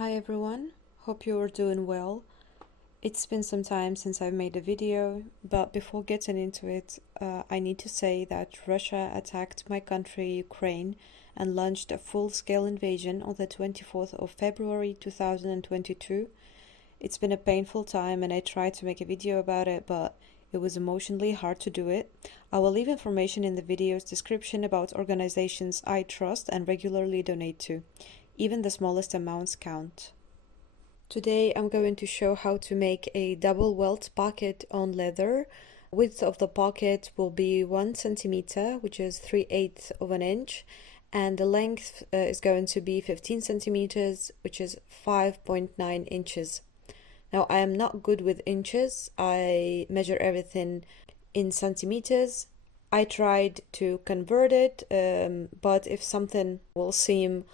Hi everyone, hope you're doing well. It's been some time since I've made a video, but before getting into it, I need to say that Russia attacked my country, Ukraine, and launched a full-scale invasion on the 24th of February 2022. It's been a painful time and I tried to make a video about it, but it was emotionally hard to do it. I will leave information in the video's description about organizations I trust and regularly donate to. Even the smallest amounts count. Today I'm going to show how to make a double welt pocket on leather. Width of the pocket will be 1 centimeter, which is 3/8 of an inch, and the length is going to be 15 centimeters, which is 5.9 inches. Now I am not good with inches. I measure everything in centimeters. I tried to convert it, but if something will seem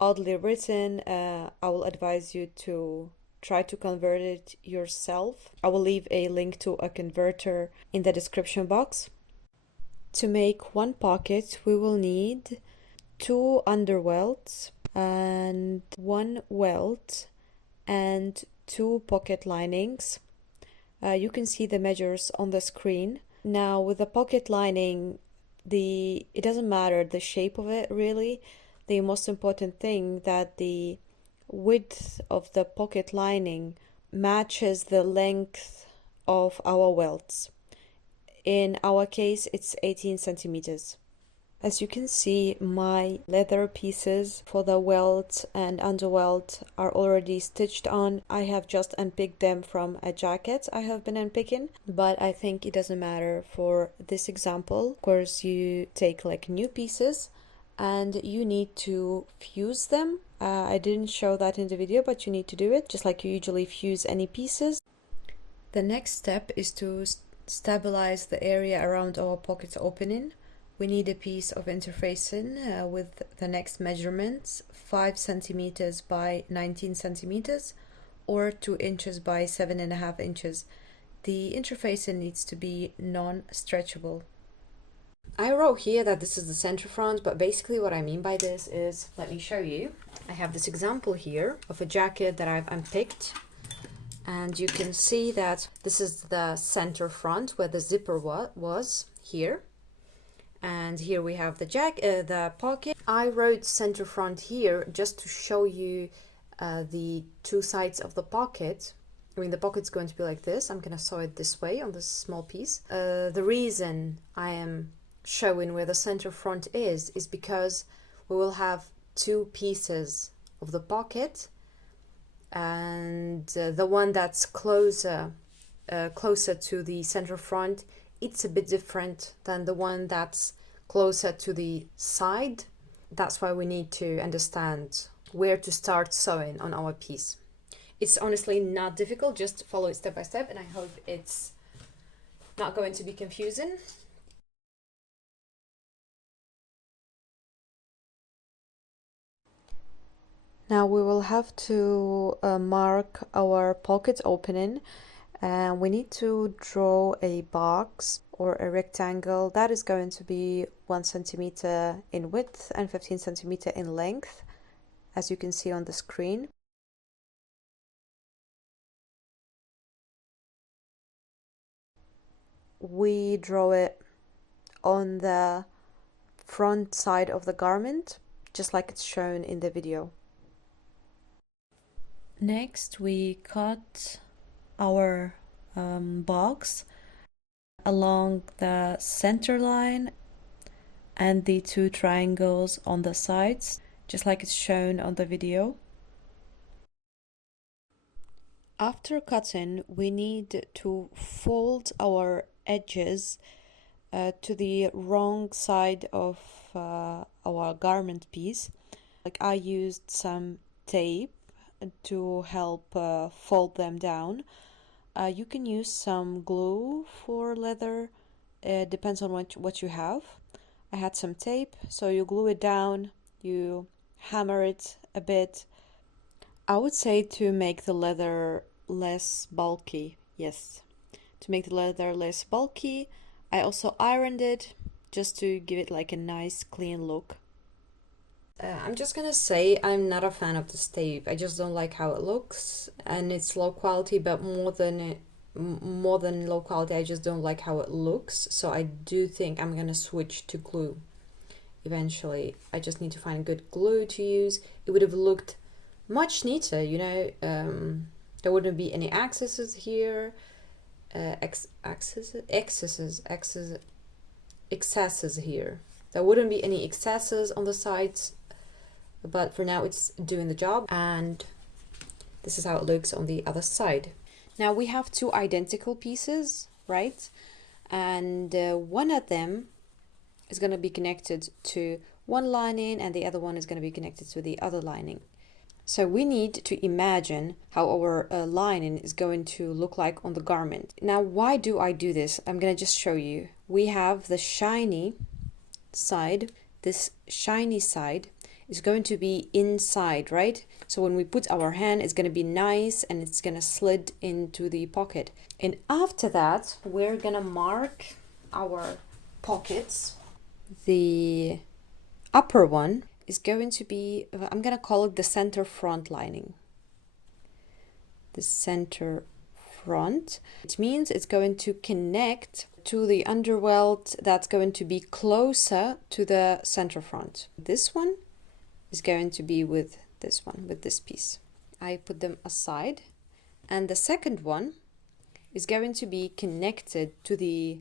oddly written, I will advise you to try to convert it yourself. I will leave a link to a converter in the description box. To make one pocket, we will need 2 underwelts and 1 welt and 2 pocket linings. You can see the measures on the screen. Now with the pocket lining, it doesn't matter the shape of it really. The most important thing that the width of the pocket lining matches the length of our welts. In our case, it's 18 centimeters. As you can see, my leather pieces for the welt and underwelt are already stitched on. I have just unpicked them from a jacket I have been unpicking, but I think it doesn't matter for this example. Of course, you take like new pieces and you need to fuse them. I didn't show that in the video, but you need to do it just like you usually fuse any pieces. The next step is to stabilize the area around our pocket opening. We need a piece of interfacing with the next measurements, 5 centimeters by 19 centimeters or 2 inches by 7.5 inches. The interfacing needs to be non-stretchable. I wrote here that this is the center front, but basically what I mean by this is, let me show you. I have this example here of a jacket that I've unpicked, and you can see that this is the center front where the zipper was here. And here we have the pocket. I wrote center front here just to show you the 2 sides of the pocket. I mean, the pocket's going to be like this. I'm going to sew it this way on this small piece. The reason I am showing where the center front is because we will have 2 pieces of the pocket, and the one that's closer to the center front, it's a bit different than the one that's closer to the side. That's why we need to understand where to start sewing on our piece. It's honestly not difficult, just follow it step by step, and I hope it's not going to be confusing. Now we will have to mark our pocket opening, and we need to draw a box or a rectangle that is going to be 1 centimeter in width and 15 centimeter in length, as you can see on the screen. We draw it on the front side of the garment, just like it's shown in the video. Next, we cut our box along the center line and the 2 triangles on the sides, just like it's shown on the video. After cutting, we need to fold our edges to the wrong side of our garment piece. Like I used some tape to help fold them down. You can use some glue for leather. It depends on what you have. I had some tape, so you glue it down, you hammer it a bit. I would say to make the leather less bulky, yes. To make the leather less bulky, I also ironed it just to give it like a nice clean look. I'm just gonna say I'm not a fan of this tape. I just don't like how it looks, and it's low quality, but more than low quality, I just don't like how it looks. So I do think I'm gonna switch to glue eventually. I just need to find good glue to use. It would have looked much neater, you know. There wouldn't be any excesses here, excesses here. There wouldn't be any excesses on the sides, but for now it's doing the job, and this is how it looks on the other side. Now we have two identical pieces, right? And one of them is going to be connected to one lining and the other one is going to be connected to the other lining. So we need to imagine how our lining is going to look like on the garment. Now, why do I do this? I'm going to just show you. We have the shiny side. This shiny side is going to be inside, right? So when we put our hand, it's going to be nice and it's going to slid into the pocket. And after that, we're going to mark our pockets. The upper one is going to be, I'm going to call it the center front lining. The center front. It means it's going to connect to the underwelt that's going to be closer to the center front. This one is going to be with this one, with this piece. I put them aside. And the second one is going to be connected to the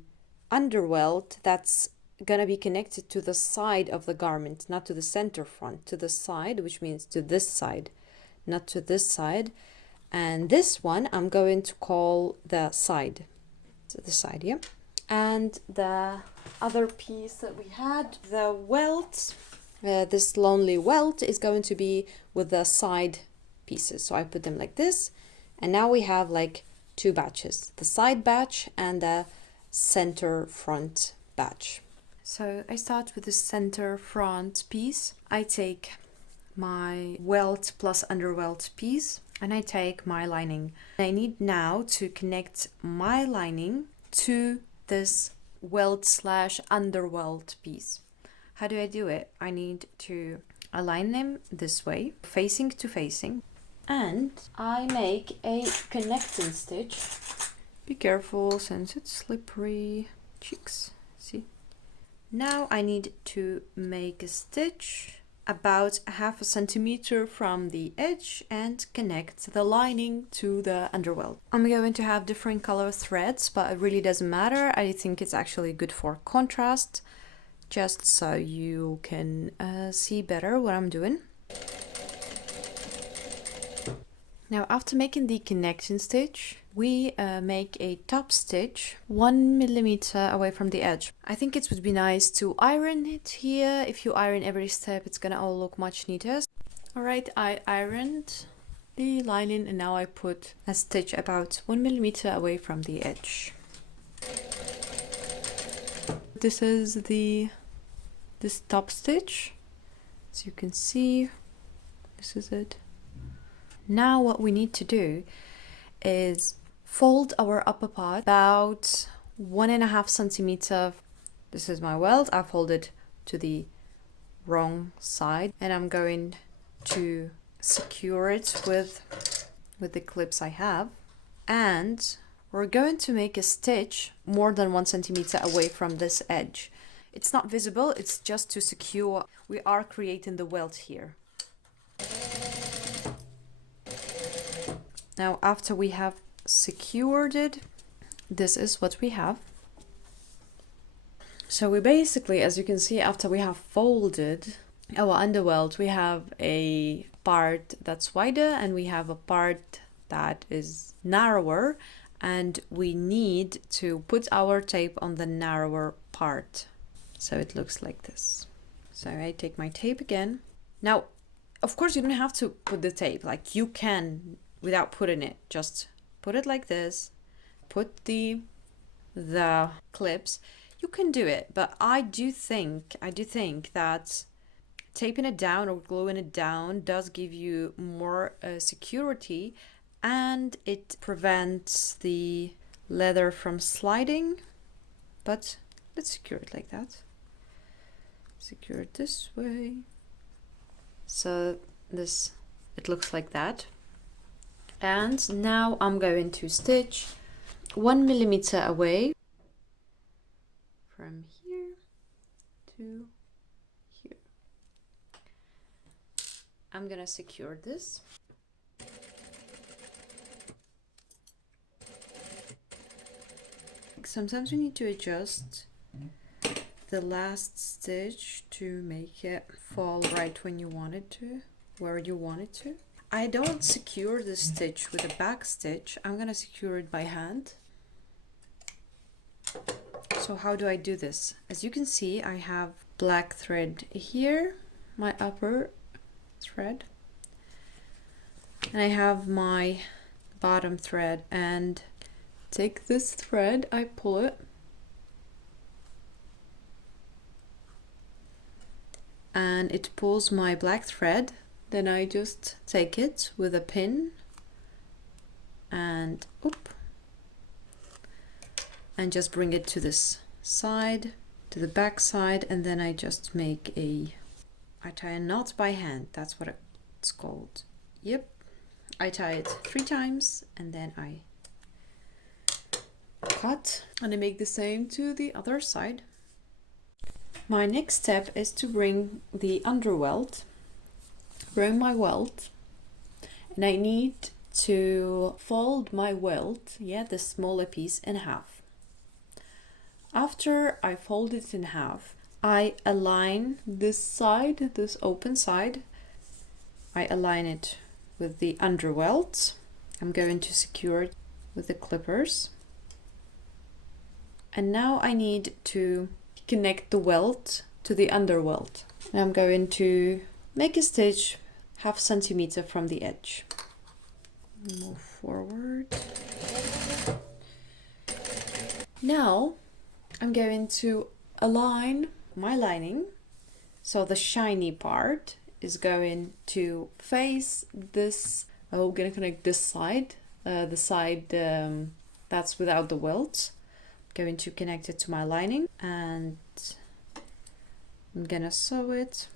underwelt that's going to be connected to the side of the garment, not to the center front, to the side, which means to this side, not to this side. And this one I'm going to call the side. So the side, yeah. And the other piece that we had, the welt, this lonely welt is going to be with the side pieces. So I put them like this. And now we have like two batches, the side batch and the center front batch. So I start with the center front piece. I take my welt plus underwelt piece and I take my lining. I need now to connect my lining to this welt slash underwelt piece. How do I do it? I need to align them this way, facing to facing, and I make a connecting stitch. Be careful since it's slippery cheeks. See? Now I need to make a stitch about 1/2 centimeter from the edge and connect the lining to the underwelt. I'm going to have different color threads, but it really doesn't matter. I think it's actually good for contrast, just so you can see better what I'm doing. Now, after making the connection stitch, we make a top stitch 1 millimeter away from the edge. I think it would be nice to iron it here. If you iron every step, it's gonna all look much neater. Alright, I ironed the lining and now I put a stitch about 1 millimeter away from the edge. This is this top stitch. As you can see, this is it. Now what we need to do is fold our upper part about 1.5 centimeter. This is my welt. I folded to the wrong side and I'm going to secure it with the clips I have. And we're going to make a stitch more than 1 centimeter away from this edge. It's not visible, it's just to secure. We are creating the welt here. Now, after we have secured it, this is what we have. So we basically, as you can see, after we have folded our underwelt, we have a part that's wider and we have a part that is narrower, and we need to put our tape on the narrower part. So it looks like this. So I take my tape again. Now, of course, you don't have to put the tape, like you can without putting it, just put it like this, put the clips. You can do it, but I do think that taping it down or gluing it down does give you more security, and it prevents the leather from sliding. But let's secure it like that. Secure it this way. So it looks like that. And now I'm going to stitch 1 millimeter away from here to here. I'm gonna secure this. Sometimes we need to adjust the last stitch to make it fall right when you want it to, where you want it to. I don't secure the stitch with a back stitch. I'm gonna secure it by hand. So how do I do this? As you can see, I have black thread here, my upper thread, and I have my bottom thread, and take this thread, I pull it, and it pulls my black thread. Then I just take it with a pin and just bring it to this side, to the back side, and then I just I tie a knot by hand. That's what it's called. Yep. I tie it 3 times and then I cut, and I make the same to the other side. My next step is to bring the underwelt, bring my welt, and I need to fold my welt, the smaller piece, in half. After I fold it in half, I align this side, this open side, I align it with the underwelt. I'm going to secure it with the clippers. And now I need to connect the welt to the underwelt. And I'm going to make a stitch 0.5 centimeter from the edge. Move forward. Now I'm going to align my lining. So the shiny part is going to face this. Oh, we're gonna connect this side, the side that's without the welt. Going to connect it to my lining, and I'm gonna sew it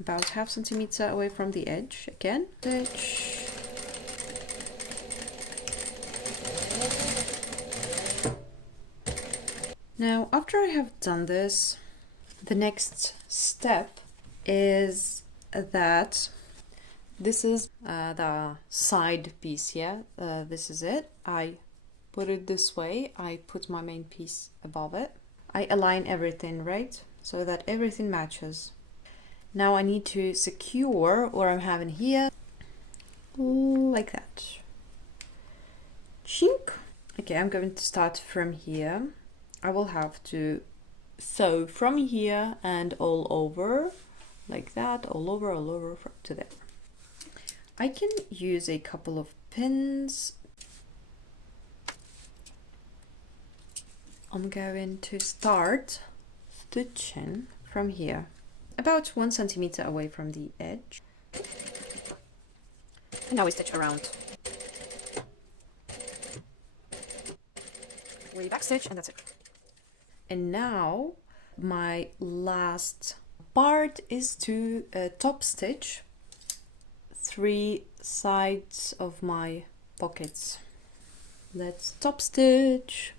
about 0.5 centimeter away from the edge. Again, stitch. Now, after I have done this, the next step is that this is the side piece here. This is it. I put it this way. I put my main piece above it. I align everything, right? So that everything matches. Now I need to secure what I'm having here, like that. Chink. Okay, I'm going to start from here. I will have to sew from here and all over, like that, all over to there. I can use a couple of pins. I'm going to start stitching from here, about 1 centimeter away from the edge. And now we stitch around. We back stitch, and that's it. And now my last part is to top stitch 3 sides of my pockets. Let's top stitch.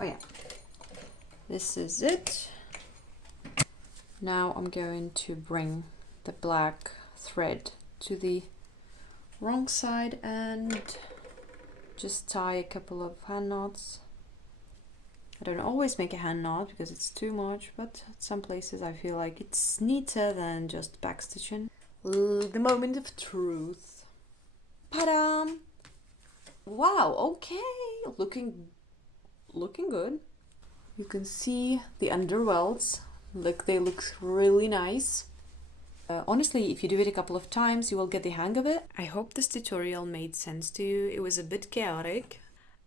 Oh yeah, this is it. Now I'm going to bring the black thread to the wrong side and just tie a couple of hand knots. I don't always make a hand knot because it's too much, but at some places I feel like it's neater than just backstitching. The moment of truth. Pa-dam! Wow, okay, looking good. You can see the underwelts. Look, they look really nice. Honestly, if you do it a couple of times, you will get the hang of it. I hope this tutorial made sense to you. It was a bit chaotic.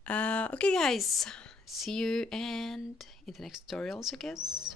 Okay guys, see you and in the next tutorials, I guess.